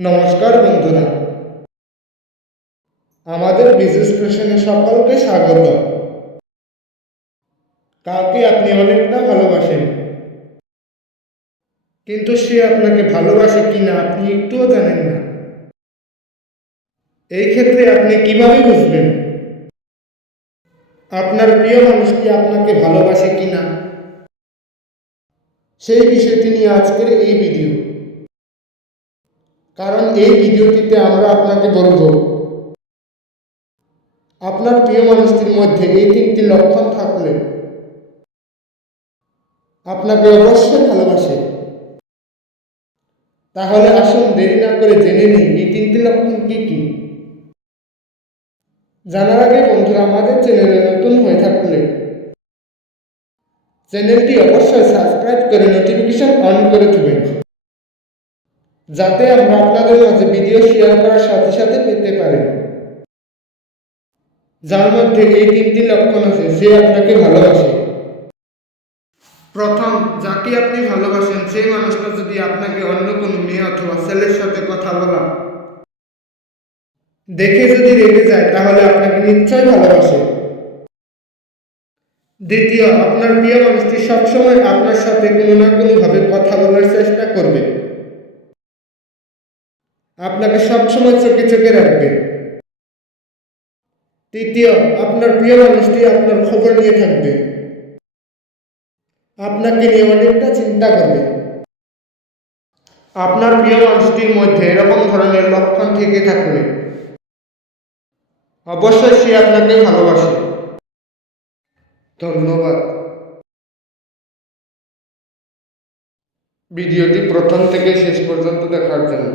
নমস্কার বন্ধুরা, আমাদের বিজনেস ক্রিয়েশনে সকলকে স্বাগত। কাউকে আপনি অনেকটা ভালোবাসেন, কিন্তু সে আপনাকে ভালোবাসে কিনা আপনি একটুও জানেন না। এই ক্ষেত্রে আপনি কিভাবে বুঝবেন আপনার প্রিয় মানুষটি আপনাকে ভালোবাসে কিনা? সেই বিষয়টি নিয়ে আজকের এই ভিডিও। কারণ এই ভিডিওটিতে আমরা আপনাকে বলবো আপনার প্রিয় মানুষটির মধ্যে এই তিনটি লক্ষণ থাকলে আপনাকে অবশ্যই ভালোবাসে। তাহলে আসুন দেরি না করে জেনে নিই এই তিনটি লক্ষণ কি কি। জানার আগে বন্ধুরা, আমাদের চ্যানেলে নতুন হয়ে থাকলে চ্যানেলটি অবশ্যই সাবস্ক্রাইব করে নোটিফিকেশন অন করে দেবেন, যাতে আমরা আপনাদের মাঝে ভিডিও শেয়ার করার সাথে সাথে পেতে পারেন। যার মধ্যে এই তিনটি লক্ষণ আছে, সে আপনাকে ভালোবাসে। প্রথম, যাকে আপনি ভালোবাসেন সেই মানুষটা যদি আপনাকে অন্য কোনো মেয়ে অথবা ছেলের সাথে কথা বলা দেখে যদি রেগে যায়, তাহলে আপনাকে নিশ্চয়ই ভালোবাসে। দ্বিতীয়, আপনার প্রিয় মানুষটি সবসময় আপনার সাথে কোনো না কোনোভাবে কথা বলার চেষ্টা করবে, আপনাকে সবসময় চোখে চোখে রাখবে। তৃতীয়, আপনার প্রিয় মানুষটি আপনার খবর নিয়ে থাকবে, আপনাকে নিয়ে অনেকটা চিন্তা করবে। আপনার প্রিয় মানুষটির মধ্যে এরকম ধরনের লক্ষণ থেকে থাকলে অবশ্যই সে আপনাকে ভালোবাসে। ধন্যবাদ ভিডিওটি প্রথম থেকে শেষ পর্যন্ত দেখার জন্য।